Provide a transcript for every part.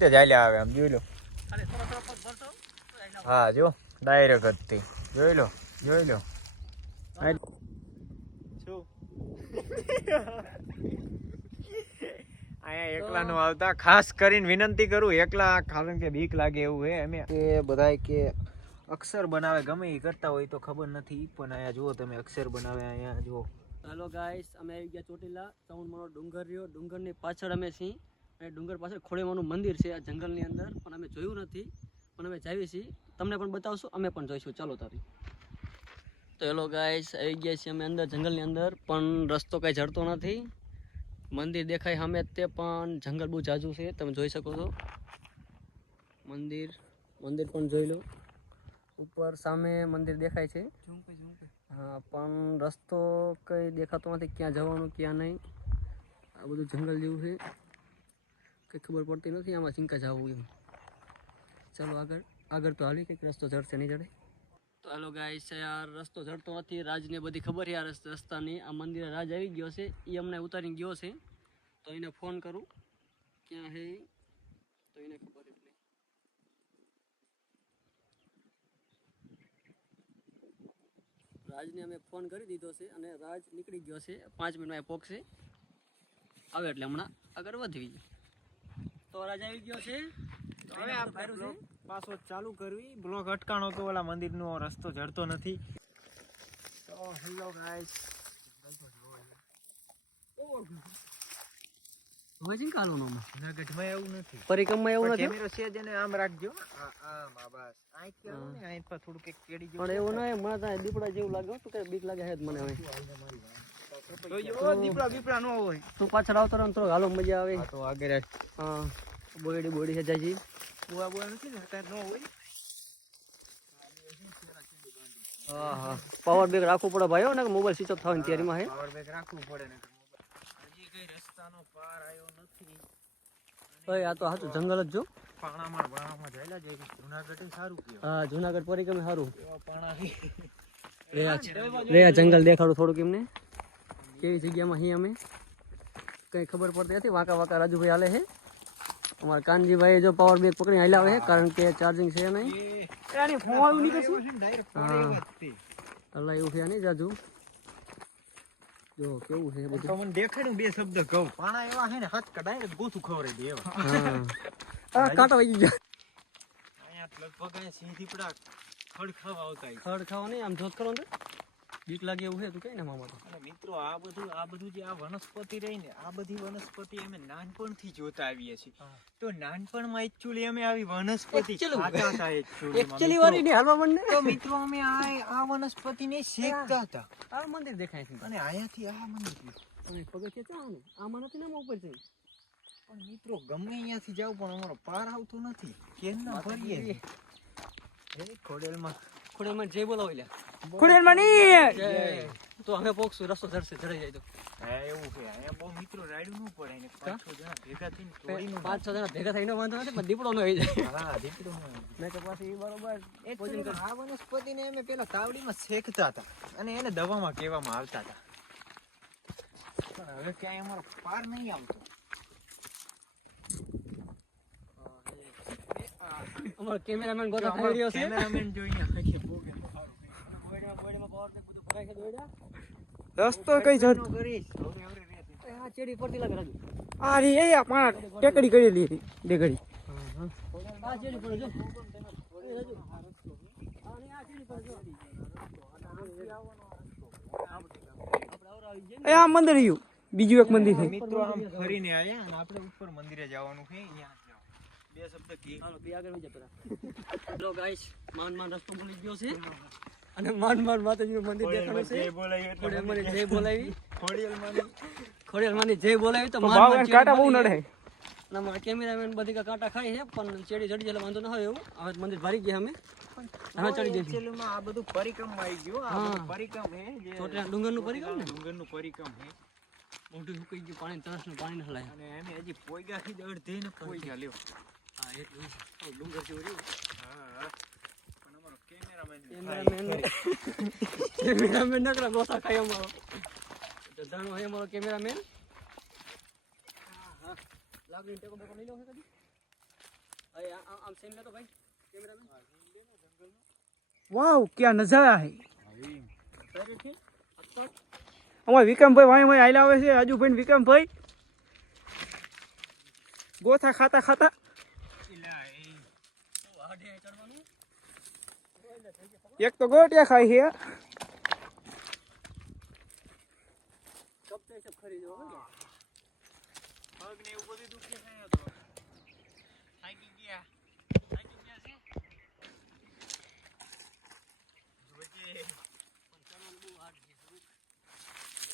તે ચાલ્યા આવે આમ જોઈ લો. હા. જો ડાયરેક્ટ જ જોઈ લો જોઈ લો. અહીંયા એકલા નો આવતા. ખાસ કરીને વિનંતી કરું એકલા કારણ કે બીક લાગે એવું હે અમે કે બધાય કે અક્ષર બનાવે ગમે એ કરતા હોય તો ખબર નથી પણ અહીંયા જુઓ તમે અક્ષર બનાવે અહીંયા જુઓ. હેલો ગાઈસ અમે આવી ગયા ચોટીલા. ચૌણ માનો ડુંગર રહ્યો. ડુંગરની પાછળ અમે છીએ. અને ડુંગર પાછળ ખોડેમાનું મંદિર છે આ જંગલની અંદર પણ અમે જોયું નથી. પણ અમે જઈએ છીએ. તમને પણ બતાવશું અમે પણ જોઈશું. ચાલો તારી. તો હેલો ગાઈસ આવી ગયા છીએ અમે અંદર જંગલની અંદર પણ રસ્તો કાંઈ જડતો નથી. મંદિર દેખાય સામે તે પણ જંગલ બહુ જાજુ છે. તમે જોઈ શકો છો. મંદિર મંદિર પણ જોઈ લો. ઉપર સામે મંદિર દેખાય છે. હા પણ રસ્તો કંઈ દેખાતો નથી. ક્યાં જવાનું ક્યાં નહીં. આ બધું જંગલ જેવું છે. કંઈ ખબર પડતી નથી, આમાં સિંકા જવું એમ. ચાલો આગળ આગળ તો હાલી કંઈક રસ્તો જડશે નહીં જડે. તો હાલો ગાઈસ યાર રસ્તો ઝડતો નથી, રાજને બધી ખબર યાર રસ્તાની. આ મંદિરે રાજ આવી ગયો છે એ અમને ઉતારી ગયો છે. તો એને ફોન કરું. ક્યાં હે તો એને ખબર એટલે રાજને અમે ફોન કરી દીધો છે અને રાજ નીકળી ગયો છે. પાંચ મિનિટમાં એ પહોંચશે આવે એટલે હમણાં આગળ વધવી તો રાજ આવી ગયો છે? હવે આપણે પાછો ચાલુ કરવી. બ્લોક અટકાણો તો ઓલા મંદિરનો રસ્તો જડતો નથી. તો હેલો ગાઈસ ને એવું નથી. પરિક્રમમાં એવું નથી? કેમેરો છે આમ રાખજો. બસ. ને આંખ પર થોડુંક એક કેડી પણ એવું નહીં મને દીપડા જેવું લાગ્યો તો બીક લાગે છે મને હવે? જેવું દીપડા બીપડા ન હોય. તું પાછળ આવતો રહે થોડો હાલો મજા આવે. તો આગળ હા બોડી બોડી છે જાજી. બુઆ બુઆ નથી ને અત્યારે ન હોય. હા હા. પાવર બેગ રાખવું પડે ભાઈઓ ને મોબાઈલ સ્વિચ ઓફ થવાની તૈયારીમાં હે. પાવર બેક રાખવું પડે ને હજી કઈ રસ્તાનો પાર આવ્યો નથી. ઓય આ તો હાચું જંગલ જ જો. પાણામાં પાણામાં જાયલા જાય જુનાગઢ એ સારું કહેવાય. હા જુનાગઢ પરિક્રમે સારું? પાણા જંગલ દેખાડું થોડુંક એમને. કેવી જગ્યામાં અહીં અમે કંઈ ખબર પડતી નથી. વાંકા વાંકા રાજુભાઈ હાલે છે. અમારા કાનજીભાઈ જો પાવર બેગ પકડી હાલ્યા આવે છે કારણ કે ચાર્જિંગ છે નહીં. એની ફોન હા. એવું છે નહીં જાજુ. જો કેવું છે બધું. તો મને બે શબ્દ કહું. પાણા એવા છે ને હાથ કડાય ગોથું ખવડાવી દે એવા. કાંટા વાગી ગયા. અહીંયા લગભગ અહીંયા ખડ ખાવા આવતા ખડ ખાવા નહીં આમ જોત કરો ને બીક લાગે એવું છે તું કઈ ને મામા અને મિત્રો આ બધું આ બધું જે આ વનસ્પતિ રહી ને આ બધી વનસ્પતિ અમે નાનપણથી જોતા આવીએ છીએ. તો નાનપણમાં એકચ્યુઅલી અમે આવી વનસ્પતિ ખાતા હતા એકચ્યુઅલી વાળી નહીં હાલવા મને તો મિત્રો અમે આ આ વનસ્પતિને શેકતા હતા. આ મંદિર દેખાય છે. અને આયાથી આ મંદિર. અને પગથિયે ચાલો ને. આમાં નથી ને ઉપર જઈ પણ મિત્રો ગમે અહીંયાથી જાવ પણ અમારો પાર આવતો નથી. કેમ ના ભરીએ એ ખોડેલમાં. ખોડેલમાં જય બોલાવો લ્યા. ખુડેલમાં ની તો અમે પોકશું રસ્તો ચડશે ધરાઈ જાય તો. એવું કે અહીંયા બહુ મિત્રો રાડ્યું ન પડે ને. પાંચ છ જણા ભેગા થઈને તોડીનું પાંચ છ જણા ભેગા થઈને વાંધો નથી પણ દીપડો નો આવી જાય હા દીપડો ન મેં તો પાછી બરોબર Actually આ વનસ્પતિને અમે પેલા તાવડીમાં શેકતા હતા અને એને દવામાં કહેવામાં આવતા હતા. પણ હવે ક્યાંય અમારો પાર નહીં આવતો. અમારો કેમેરામેન ગોતા ખાઈ રહ્યો છે. કેમેરામેન જોઈને. રસ્તો કઈ જતો. આ ચેડી પડતી લાગે રાજુ આ રી એ આપણા ટેકડી કરેલી હતી ડેગડી આ એ મંદિર રહ્યું બીજું એક મંદિર છે મિત્રો આમ ફરીને આયા અને આપણે ઉપર મંદિરે જવાનું છે અહીંયા. બે શબ્દ કી હાલો બે આગળ વહી જા ગાઈસ માન માન રસ્તો ભૂલી ગયો છે અને માન માન માતાજીનું મંદિર દેખાડું છે. બોલાય એટલે ખોડિયાલમાંની જય બોલાવી. ખોડિયાલમાંની ખોડિયાલમાંની જય બોલાવી તો માન કાંટા બહુ નડે. કેમેરામેન બધી કાંટા ખાય છે પણ ચેડી ચડી જાય વાંધો ન હોય એવું. હવે મંદિર ભરી ગયા અમે. હવે ચડી જઈશું આ બધું પરિક્રમ આવી ગયું આ પરિક્રમ હે જે ડુંગરનું પરિક્રમ ને? ડુંગરનું પરિક્રમ હે. મોઢું સુકાઈ ગયું પાણી તરસનું પાણી ન હલાય અને એમે હજી અડધે ને પોઈગા લ્યો. હા એટલું ડુંગર જેવું રહ્યું. હા હા. પણ અમારો cameraman કેમેરામેન નકરા બોસા ખાય અમારો. જાણો હોય અમારો કેમેરામેન? લાગણી ટેકો બેકો લઈ લો કદી? આમ સેમ લે તો ભાઈ કેમેરામેન. વાવ ક્યાં નજારા હે. અમારે વિક્રમભાઈ વાય વાય આયલા આવે છે આજુભાઈ વિક્રમભાઈ. ગોથા ખાતા ખાતા હાડે ચડવાનું એક તો ગોટિયા ખાય છે કપ તો સબ ખરી જવો હો પગ ને એવું બધું દુખે છે તો થાકી ગયા થાકી ગયા છે જોજે. હે,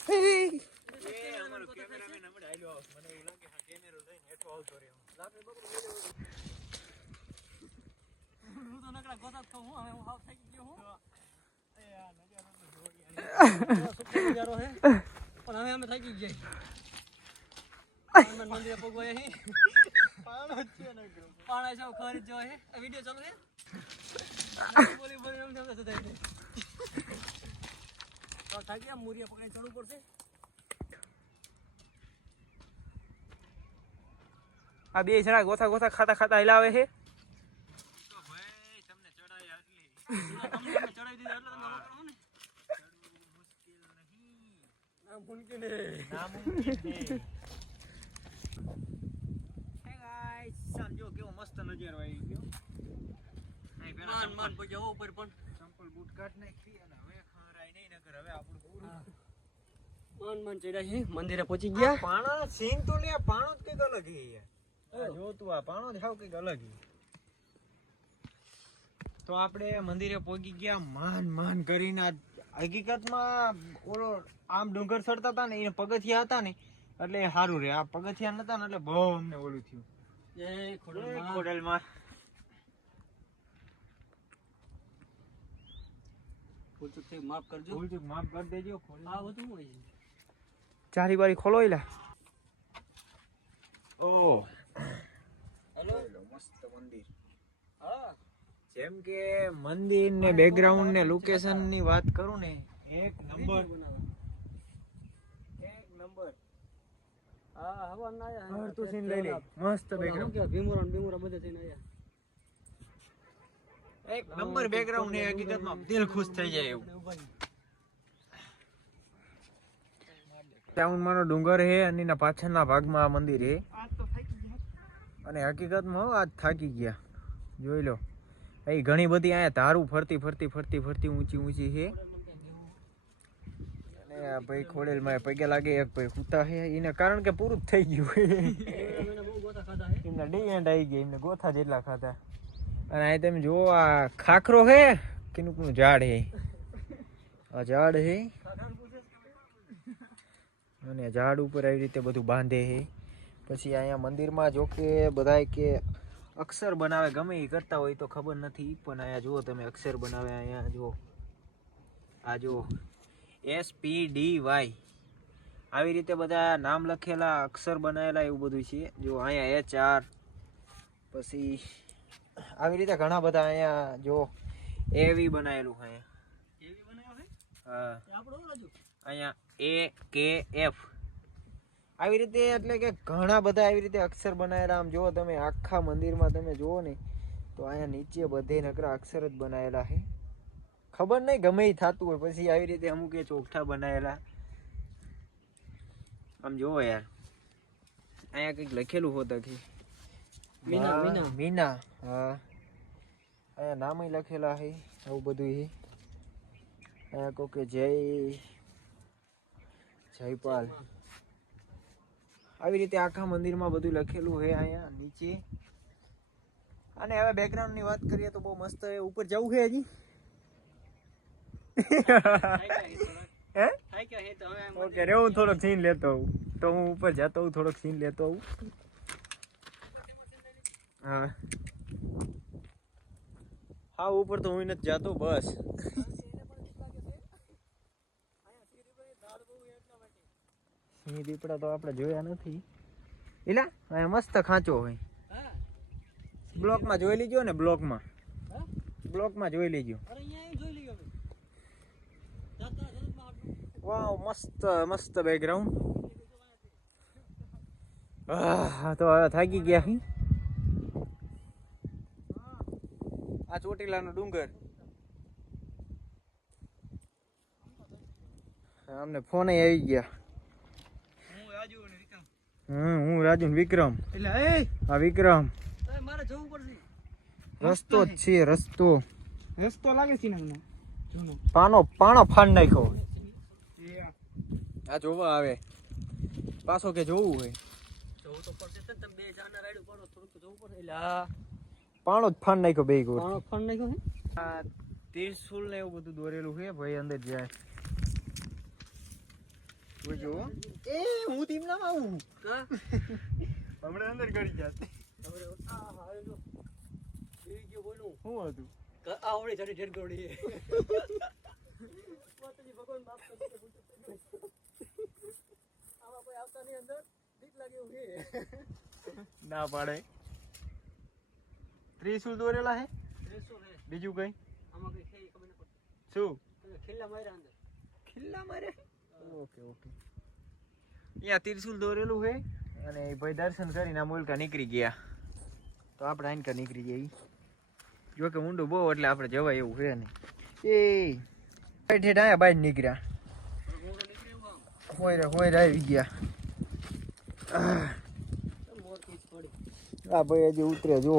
એ અમારો કેમેરામેન હમણાં આયલો. મને એવું લાગે આ કેમેરો લઈને હેઠો આવતો રહ્યો. હું તો નકરા ગોતા તો હું હવે હું હાવ થાકી ગયો હું સુપર નજારો હે પણ હવે અમે થાકી ગયા. મંદિરે પગવાય અહીં પાણા છે ખબર જ જોવા હે. આ વિડિયો ચાલુ હે? બોલી બોલી રમ હે તો બે જણા ગોથા ગોથા ખાતા ખાતા હિલાવે છે તો ભાઈ તમને ચડાઈ આટલી. તમને અમે ચડાવી દીધા એટલે તમે આવું કરો ને ચડવું મુશ્કેલ નહીં. ના મુમકિન હે નામુમકિન છે. Hey guys, આમ જો કેવો મસ્ત નજારો આવી ગયો. માન માન પછી ઉપર પણ ચંપલ બૂટ નાખી અને હવે નહીં નગર હવે આપણું પૂરું. મન મન ચડ્યા મંદિરે પહોંચી ગયા પાણો સીન તો લે પાણો જ કંઈક અલગ. આ જો આ પાણો હાવ કંઈક અલગ. તો આપણે મંદિરે પહોંચી ગયા માન માન કરીને હકીકતમાં ઓલો આમ ડુંગર ચડતા હતા ને એને પગથિયા હતા ને એટલે સારું રે. આ પગથિયા નતા ને એટલે બહુ અમને ઓલું થયું. એ ખોડલમાં. ભૂલચૂક થઈ માફ કરજો. ભૂલ ચૂક માફ કરી દેજો આ બધું હોય ચારી બારી ખોલો એલા. ઓ હેલો મસ્ત મંદિર હા જેમ કે મંદિર ને બેકગ્રાઉન્ડ ને લોકેશનની વાત કરું ને એક નંબર એક નંબર હા હવા ના આયા. હર તું લઈ લે. મસ્ત બેકગ્રાઉન્ડ કે ભીમોરા ને ભીમોરા બધા થઈને આયા. એક નંબર બેકગ્રાઉન્ડ ને હકીકતમાં દિલ ખુશ થઈ જાય એવું. ટાઉન માનો ડુંગર હે અને એના પાછળના ભાગમાં આ મંદિર હે. અને હકીકતમાં હો આજ થાકી ગયા. જોઈ લો. અહીં ઘણી બધી અહીંયા ધારું ફરતી ફરતી ફરતી ફરતી ઊંચી ઊંચી છે. અને આ ભાઈ ખોડેલમાં પગે લાગે, એક ભાઈ કૂતા છે. એને કારણ કે પૂરું જ થઈ ગયું એમને ડી એન્ડ આવી ગયા, એમને ગોથા જેટલા ખાધા. અને અહીં તમે જુઓ, આ ખાખરો હે કેનું ઝાડ છે. આ ઝાડ છે. અને ઝાડ ઉપર આવી રીતે બધું બાંધે હે પછી અહીંયા મંદિરમાં જો કે બધાય કે અક્ષર બનાવે ગમે એ કરતા હોય તો ખબર નથી પણ અહીંયા જુઓ તમે અક્ષર બનાવે અહીંયા જુઓ. આ જુઓ. એસ પી ડી વાય આવી રીતે બધા નામ લખેલા અક્ષર બનાવેલા એવું બધું છે. જો અહીંયા એચ આર પછી આવી રીતે ઘણા બધા અહીંયા જો એવી બનાવેલું અહીંયા. હા. અહીંયા એ કે એફ આવી રીતે એટલે કે ઘણા બધા આવી રીતે અક્ષર બનાવેલા. આમ જુઓ તમે આખા મંદિરમાં તમે જુઓ ને તો અહીંયા નીચે બધે નકરા અક્ષર જ બનાવેલા છે ખબર નહીં ગમે એ થતું હોય. પછી આવી રીતે અમુક એ ચોકઠા બનાવેલા. આમ જુઓ યાર. અહીંયા કંઈક લખેલું હોત કે મીના, મીના. મીના. હા. અહીંયા નામ લખેલા છે આવું બધું એ અહીંયા કહો કે જય જયપાલ. આવી રીતે આખા મંદિરમાં બધું લખેલું છે અહીંયા નીચે. અને હવે બેકગ્રાઉન્ડની વાત કરીએ તો બહુ મસ્ત છે ઉપર જવું છે હજી? હે? હે હું થોડોક સીન લેતો હોઉં તો હું ઉપર જતો હું થોડોક સીન લેતો હોઉં હા. હા, ઉપર તો હું નથી જાતો, બસ. સિંહ દીપડા તો આપણે જોયા નથી. એલા અહીંયા મસ્ત ખાંચો હોય. હા બ્લોકમાં જોઈ લીજો ને બ્લોકમાં. હા બ્લોકમાં જોઈ લીજો. વાવ મસ્ત મસ્ત બેકગ્રાઉન્ડ તો હવે થાકી ગયા હી. આ ચોટીલાનો ડુંગર. અમને ફોન આવી ગયા. હમ હું રાજુ વિક્રમ. એટલે એ! આ વિક્રમ. મારે જવું પડશે. રસ્તો જ છે રસ્તો. રસ્તો લાગે છે ને પાનો પાણો ફાન નાખ્યો આ જોવા આવે. પાછો કે જોવું હોય. જોવું તો પડશે તમે બે જાના રાઈડ પડો થોડુંક તો પડશે. એટલે પાણો જ ફાન નાખ્યો બે ગોળ પાણો ફોન નાખ્યો હે આ ત્રિશુલ ને એવું બધું દોરેલું છે ભાઈ અંદર જાય. જોજો એ હું ટીમ ના આવું હમણાં અંદર કરી જાત હવે આ હા જો. એ ગયો બોલું. શું હતું? આવડે ચડી ઢેર માતાજી ભગવાન બાપ આવા આમાં કોઈ આવતા નહીં અંદર? બીક લાગે એવું ના પાડે. ત્રિશુલ દોરેલા હે? ત્રિશુલ હે. બીજું કઈ? આમાં કઈ ખબર ન પડતી. શું? ખીલ્લા માર્યા અંદર. ખિલ્લા મારે ઓકે ઓકે. અહીંયા ત્રિશુલ દોરેલું છે અને એ ભાઈ દર્શન કરીને આ મુલકા નીકળી ગયા. તો આપણે આઈનકા નીકળી ગયા. જો કે ઊંડું બહુ, એટલે આપણે જવાય એવું છે ને. એ ઠેઠ અહીંયા બહાર નીકળ્યા. હોય હોય આવી ગયા. આ ભાઈ હજી ઉતરે જો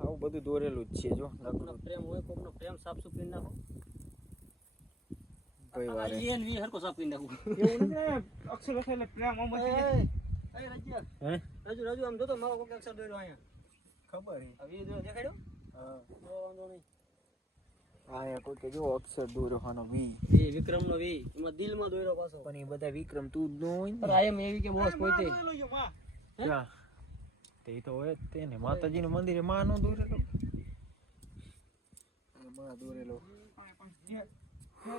આવું બધું દોરેલું જ છે જો કોકનો પ્રેમ હોય કોકનો પ્રેમ સાફ સુફ કરી નાખો ભાઈ વારે. ઈ વી હરકો સાફ કરી નાખું. એવું નથી અક્ષર એટલે પ્રેમ આમ જ એ, એ, એ રજિયા. હે? રાજુ રાજુ આમ જોતો મારો કોક અક્ષર દોર્યો અહીંયા. ખબર હવે જો દેખાડ્યો? હા. વાંધો નહીં. આયા કોઈ કે જો અક્ષર દોર્યો હાનો વી. એ વિક્રમનો વી. એમાં દિલમાં દોર્યો પાછો. પણ એ બધા વિક્રમ તું જ ન હોય ને. અરે એવી કે બોસ પોતે ક્યાં? તે તો હોય જ તે ને માતાજીનું મંદિરમાં નો દોરેલો. માં દોરેલો.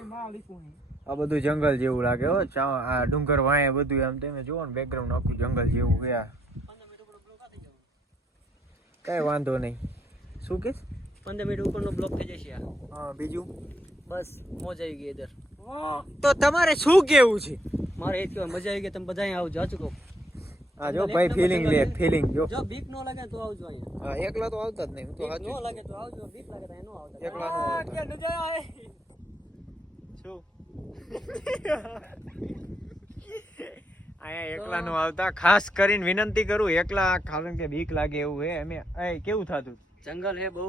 માં લીખું હે આ બધું જંગલ જેવું લાગે હો ચા- આ ડુંગર વાંહે બધું એમ તમે જુઓ ને બેકગ્રાઉન્ડ આખું જંગલ જેવું ગયા. કઈ વાંધો નહીં. શું કે? પંદર મિનિટ ઉપરનો બ્લોક થઈ જશે હા બીજું? બસ મોજ આવી ગઈ ઇધર તો તમારે શું કેવું છે? મારે એ જ કહેવાય મજા આવી ગઈ તમે બધા આવજો હાચું કહું. આ જો ભાઈ ફીલિંગ લે ફીલિંગ જો. જો બીક નો લાગે તો આવજો અહીંયા. હા એકલા તો આવતા જ નહીં હું તો બીક નો લાગે તો આવજો બીક લાગે તો એનો આવતા. એકલા નો આવતા. કે નજારા આવે? શું? અહીંયા એકલા નો આવતા. ખાસ કરીને વિનંતી કરું એકલા કારણ કે બીક લાગે એવું હે. અમે એ કેવું થતું? જંગલ હે બહુ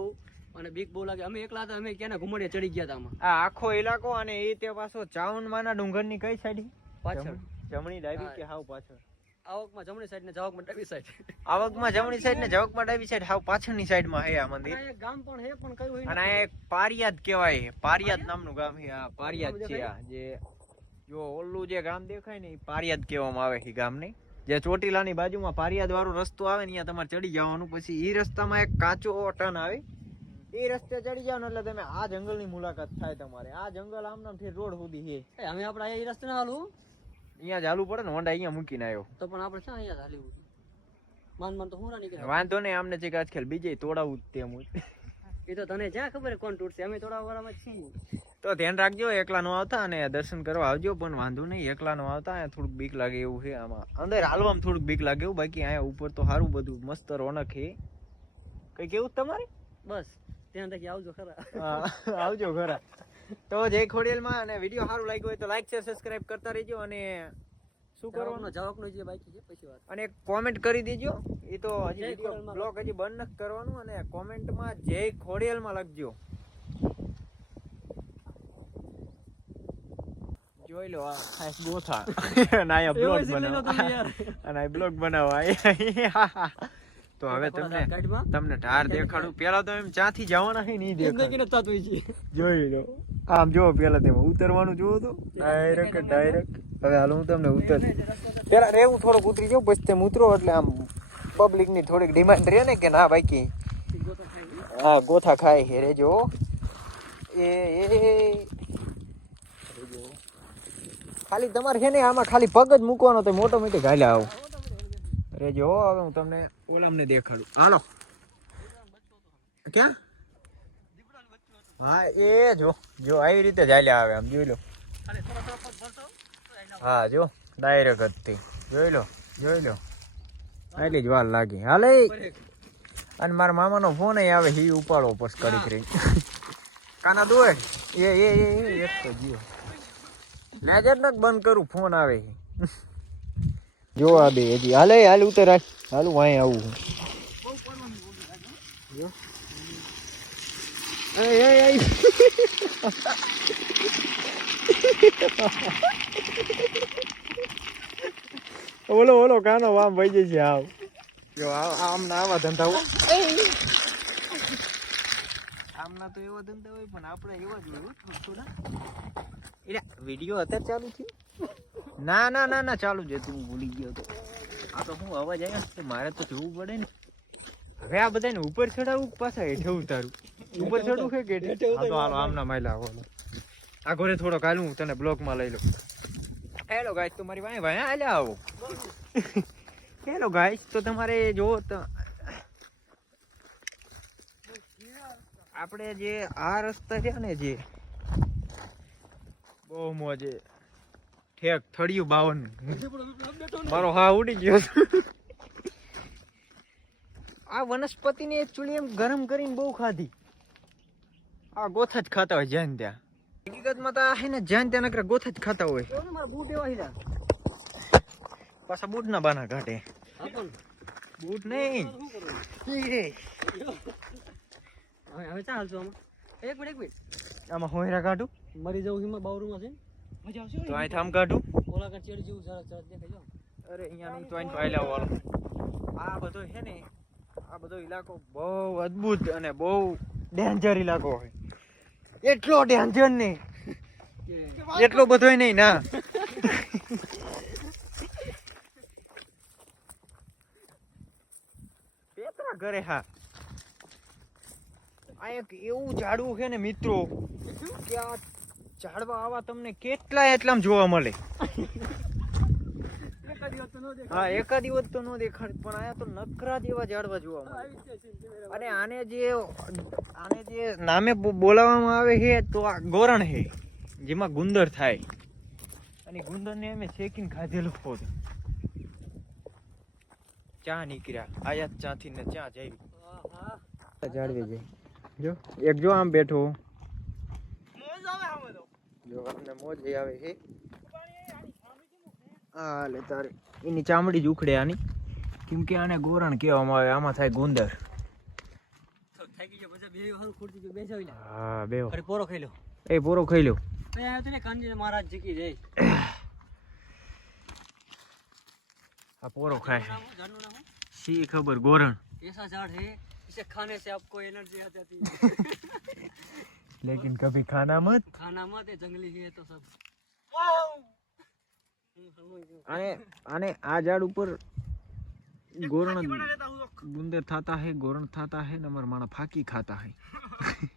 અને બીક બહુ લાગે. અમે એકલા હતા અમે ક્યાં ઘુમડીએ ચડી ગયા હતા આમાં. આ આખો ઇલાકો અને એ તે પાછો ચાવન માના ડુંગરની કઈ સાઈડ? પાછળ. જમણી ડાબી કે હાવ પાછળ? આવકમાં જમણી સાઈડ ને જાવકમાં ડાબી સાઈડ આવકમાં જમણી સાઈડ ને જવકમાં ડાબી સાઈડ હાવ પાછળની સાઈડ હે આ મંદિર. એક ગામ પણ હે પણ કયું હોય અને આ પારિયાદ કહેવાય પારિયાદ નામનું ગામ છે આ પારિયાદ છે આ જે જો ઓલું જે ગામ દેખાય ને એ પારિયાદ કહેવામાં આવે છે ગામને. જે ચોટીલાની બાજુમાં પારિયાદ વાળો રસ્તો આવે ને તમારે ચડી જવાનું પછી એ રસ્તામાં એક કાચો ટર્ન આવે. એ રસ્તે ચડી જાવ ને એટલે તમે આ જંગલની મુલાકાત થાય તમારે. આ જંગલ આમ નામ રોડ સુધી છે અમે આપણે એ રસ્તે ના હાલું? અહીંયા ચાલુ પડે ને હોન્ડા અહીંયા મૂકીને આવ્યો. તો પણ આપણે ક્યાં અહીંયા હાલ્યું માન માન તો હું નીકળ્યા. વાંધો નહીં આમને છે કે આજકાલ બીજે તોડાવું તેમ એ તો તને જ્યાં ખબર કોણ તૂટશે અમે થોડા વાળામાં છીએ. તો ધ્યાન રાખજો એકલા નો આવતા અને દર્શન કરવા આવજો પણ વાંધો નહીં એકલા નો આવતા અહીંયા થોડુંક બીક લાગે એવું છે આમાં. અંદર હાલવામાં થોડુંક બીક લાગે એવું બાકી અહીંયા ઉપર તો સારું બધું મસ્ત રોનક છે. કઈ કેવું તમારે? બસ ત્યાં તકી આવજો ખરા. આવજો ઘરા તો જય ખોડિયાલમાં અને વીડિયો સારું લાગ્યો હોય તો લાઈક શેર સબસ્ક્રાઇબ કરતા રહેજો અને શું કરવાનું? જવાબનો જે બાકી છે પછી વાત. અને કોમેન્ટ કરી દેજો. એ તો હજી બ્લોગ હજી બંધ નથી કરવાનું અને કોમેન્ટમાં જય ખોડિયાલમાં લખજો. જોઈ લો આ. ગોથા અને આ બ્લોગ બનાવો. અને આ બ્લોગ બનાવવા તો હવે તમને તમને ઢાર દેખાડું. પેલા તો એમ ચાથી જવાના નહીં દેખાડું. જોઈ લો. આમ જો પેલા તેમાં ઉતરવાનું જોવો તો. ડાયરેક્ટ ડાયરેક્ટ હવે હાલ હું તમને ઉતર પેલા રેવું થોડુંક ઉતરી જાઉં પછી તેમ ઉતરો એટલે આમ પબ્લિકની થોડીક ડિમાન્ડ રહે ને કે ના ભાઈ કે ગોતો ખાઈ ગઈ. હા ગોથા ખાય હે રેજો એ એ રેજો. ખાલી તમારે છે ને આમાં ખાલી પગ જ મૂકવાનો તો મોટો મીટી ઘાલ્યા આવું. રેજો હવે હું તમને ઓલામને દેખાડું. હાલો. ક્યાં? હા એ જો જો આવી રીતે ચાલ્યા આવે આમ જોઈ લો. હા જો ડાયરેક્ટ જ તે. જોઈ લો જોઈ લો. એટલી જ વાર લાગી. હાલે અને મારા મામાનો ફોન આવે હી ઉપાડો પસ કરી કરી. કાના દોય? એ એ એ એ એક તો જીઓ લેજર ન બંધ કરું ફોન આવે. જો આ બે હજી. હાલે હાલ ઉતર હાલ. હાલું વાંય આવું હું. જો. એય, ay, ay. ઓલો ઓલો કાનો વામ ભાઈ જશે આવ જો આ- આમ ના આવા ધંધા આમ આમના તો એવા ધંધા હોય પણ આપણે એવા જ હોય એટલે વીડિયો અત્યારે ચાલુ છે ના ના ના ના ચાલુ જ હતું હું ભૂલી ગયો તો આ તો હું અવાજ આવ્યો મારે તો જોવું પડે ને હવે આ બધાને ઉપર ચડાવવું પાછા હેઠે ઉતારું ઉપર ચડું કે ગેટ હા તો હાલો આમના માયલા હાલો આ ઘરે થોડો કાલું તને બ્લોકમાં લઈ લઉં. હેલો ગાઈસ તમારી વાય વાંહે હાલ્યા આવો. હેલો ગાઈસ તો તમારે જો આપણે જે આ રસ્તા છે ને જે બહુ મોજે ઠેક થળિયું બાવન. મારો હા ઉડી ગયો. આ વનસ્પતિને એકચ્યુઅલી એમ ગરમ કરીને બહુ ખાધી. આ ગોથ જ ખાતા હોય જ્યાં ત્યાં. હકીકતમાં તો આ હે ને જ્યાં ત્યાં નકરા ગોથ જ ખાતા હોય. મારા બૂટ એવા હીરા પાછા બૂટ ના બાના કાઢે બૂટ નહીં. હવે હવે ચા હાલશું આમાં. એક મિનિટ એક મિનિટ. આમાં હોયરા કાઢું? મરી જવું હિમાં બાવરૂમાં છે. મજા આવશે તો અહીં થામ કાઢું? ઓલા કાંઈ ચેડ જેવું સરસ સરસ દેખાય જો અરે અહીંયા નહીં તો અહીં પાયલા વાળો. આ બધો છે ને આ બધો ઇલાકો બહુ અદ્ભુત અને બહુ ડેન્જર ઇલાકો હોય. એટલો ડેન્જર નહીં. એટલો બધોય નહીં, ના. ઘરે હા. આ એક એવું ઝાડવું છે ને મિત્રો, કે આ ઝાડવા આવા તમને કેટલા એટલામ જોવા મળે. હા એકાદ દિવસ તો ન દેખાડ પણ આયા તો નકરા જેવા ઝાડવા જોવા મળે. અને આને જે આને જે નામે બોલાવવામાં આવે છે તો આ ગોરણ છે જેમાં ગુંદર થાય. અને ગુંદરને અમે શેકીને ખાધેલું હોત ચા નીકળ્યા. આયા ચાથી ને ચા જઈ જાળવી જાય જો એક જો આમ બેઠો. જો અમને મોજ આવે છે. હા લે તારે. એની ચામડી જ ઉખડે આની કેમ કે આને ગોરણ કહેવામાં આવે આમાં થાય ગુંદર થાકી ગયો પછી બે હારું ખુરશી પર બેસાવી લે હા બેહો અરે પોરો ખાઈ લો એ પૂરો ખાઈ લો એ આવ્યો તો ને કાનજી મહારાજ જીકી જાય આ પોરો ખાય નામ હું? ઝાડનું નામ હું? શી ખબર ગોરણ ऐसा झाड़ है इसे खाने से आपको एनर्जी आ जाती है લેકિન કભી ખાના મત खाना मत है जंगली ही है तो सब આને આને આ ઝાડ ઉપર ગોરણ ગુંદર થાતા હે ગોરણ થાતા હે ને અમારા માણા ફાકી ખાતા હે.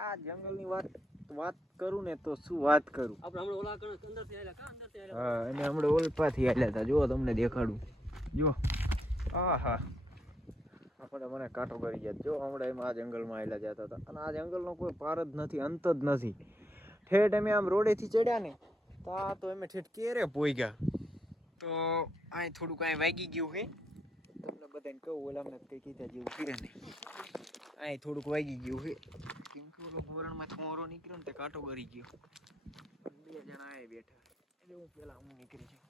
આ જંગલની વાત વાત કરું ને તો શું વાત કરું? આપણે હમણાં ઓલા કણ અંદરથી આયલા કા? અંદરથી આયલા? હા અને હમણાં ઓલપાથી આયલા હતા. જો તમને દેખાડું. જો આહા. આપણે મને કાંટો કરી ગયા. જો હમણાં એમાં આ જંગલમાં આવેલા જતા હતા. અને આ જંગલનો કોઈ પાર જ નથી અંત જ નથી. ઠેઠ અમે આમ રોડેથી ચડ્યા ને તો આ તો અમે ઠેઠ કેરે પોઈગા. તો અહીં થોડુંક અહીં વાગી ગયું હે. તમને બધાને કહું ઓલા અમને કંઈ કીધા જેવું છે ને અહીં થોડુંક વાગી ગયું હે. કેમ કે ઓલો ગોરણમાં થોરો નીકળ્યો ને તે કાંટો કરી ગયો. બે જણા અહીં બેઠા. એટલે હું પેલા હું નીકળી જાઉં.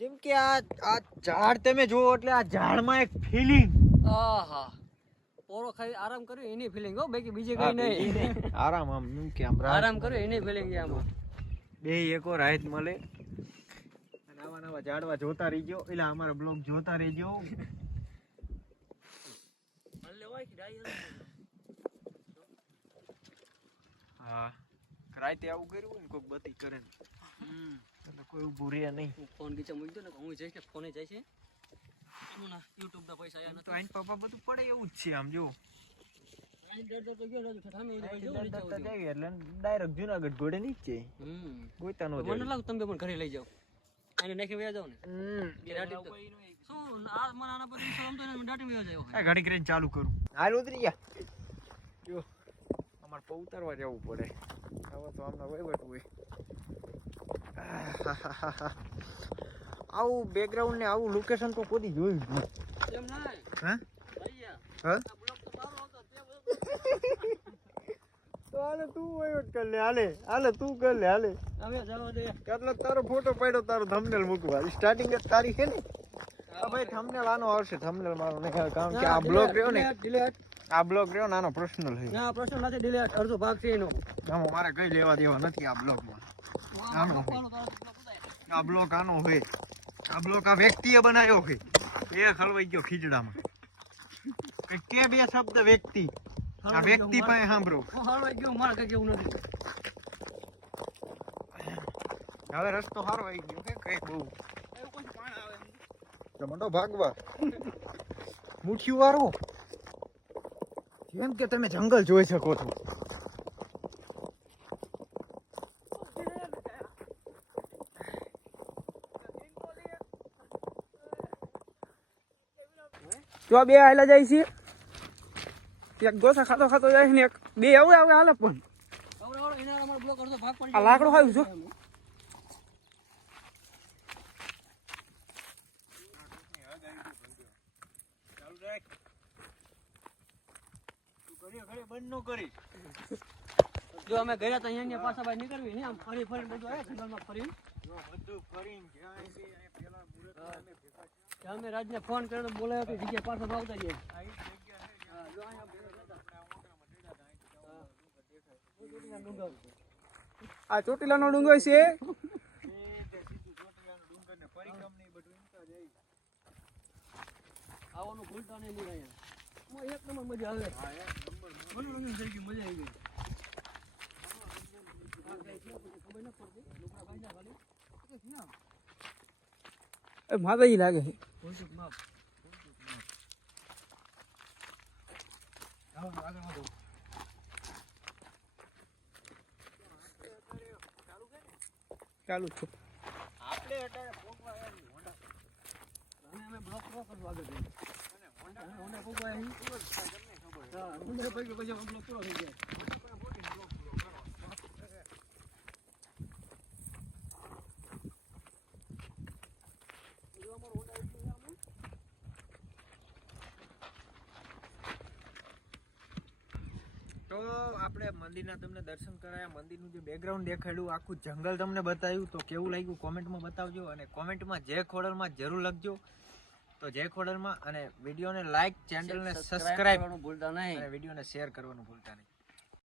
જેમ કે આ આ ઝાડ તમે જુઓ એટલે આ ઝાડમાં એક ફિલિંગ આહા. પોરો ખાઈ આરામ કર્યો એની ફિલિંગ હો બાકી બીજી કઈ નહીં. આરામ આમ નું કે આમ આરામ કર્યો એની ફિલિંગ આમ. બે એકો રાહત મળે. અને આવા નવા ઝાડવા જોતા રહીજો. એટલે અમારો બ્લોગ જોતા રહેજો. હા. રાતે આવું કર્યું હોય ને કોઈક બતી કરે ને. કોઈ ઊભું રહે નહીં. ફોન નીચે મૂકી દો ને હું જઈશ ને ફોને જાય છે. એનું ના યુટ્યુબ ના પૈસા આયા તો આઈને પાપા બધું પડે એવું જ છે આમ જો. ડાયરેક્ટ જુનાગઢ ઘોડે ગોતા નો મને લાગ તમે પણ ઘરે લઈ જાઓ. આને નાખી વયા ને. શું આ મને આના પર વિશ્વાસ ને દાટી વયા જાઓ આ ઘડી કરીને ચાલુ કરું. હાલ ઉતરી ગયા. જો અમારે પગ ઉતારવા જવું પડે. હવે તો આમના વહીવટ હોય. આવું બેકગ્રાઉન્ડ ને આવું લોકેશન તો કોઈ જોયું જ નહીં હા? હા? તો હાલે તું વહીવટ કર લે હાલે હાલે તું કર લે હાલે. હવે જવા દે. એટલે તારો ફોટો પાડ્યો તારો થંબનેલ મૂકવા. સ્ટાર્ટિંગ જ તારી છે ને? આ ભાઈ થંબનેલ આનો આવશે થંબનેલ મારો. નહીં કારણ કે આ બ્લોગ રહ્યો ને આ બ્લોગ રહ્યો નાનો પર્સનલ છે. ના પ્રશ્ન નથી ડિલેટ અડધો ભાગ છે એનો. આમાં મારે કઈ લેવા દેવા નથી આ બ્લોગમાં આનો આ બ્લોક આનો હોય આ બ્લોક આ વ્યક્તિએ બનાવ્યો કે એ ખળવાઈ ગયો ખીજડામાં. કે કે બે શબ્દ વ્યક્તિ. આ વ્યક્તિ પાસે સાંભળો. હળવાઈ ગયો મારે કઈ કેવું નથી. હવે રસ્તો સારો આવી ગયો કે કઈ બહુ ભાગવા. મુઠ્યું વાળો. જેમ કે તમે જંગલ જોઈ શકો છો? તો આ બે આયલા જાય છે. એક ગોસા ખાતો ખાતો જાય છે એક બે આવે આવે હાલે પણ. આ લાકડું આવ્યું છો જો અમે ગયા હતા અહીંયા પાછા બાય નીકળવી ને આમ ફરી ફરી બધું આવ્યા જંગલમાં ફરી અમે રાજને ફોન કર્યો તો બોલાયો તો જગ્યાએ પાસે આવતા જઈએ. આ ચોટીલાનો ડુંગર છે? આવવાનું ભૂલતા નહીં નહીં અહીંયા. એક નંબર મજા આવે. મનોરંજન થઈ ગયું મજા આવી ગઈ. ખબર ન પડતી છે? એ માતાજી લાગે છે ભૂલચૂક માફ. ચાલુ જ છે અને અમે બ્લોક બ્લોક જ વાગે છે અને હોન્ડા ફૂંકવા અહીં. હા, હોન્ડા પછી અમે બ્લોક પૂરો થઈ જાય. તો આપણે મંદિરના તમને દર્શન કરાયા મંદિરનું જે બેકગ્રાઉન્ડ દેખાડ્યું આખું જંગલ તમને બતાવ્યું તો કેવું લાગ્યું કોમેન્ટમાં બતાવજો અને કોમેન્ટમાં જે ખોડલમાં જરૂર લખજો. તો જે ખોડલમાં અને વિડીયોને લાઇક ચેનલને સબસ્ક્રાઇબ કરવાનું ભૂલતા નહીં. અને વિડીયોને શેર કરવાનું ભૂલતા નહીં.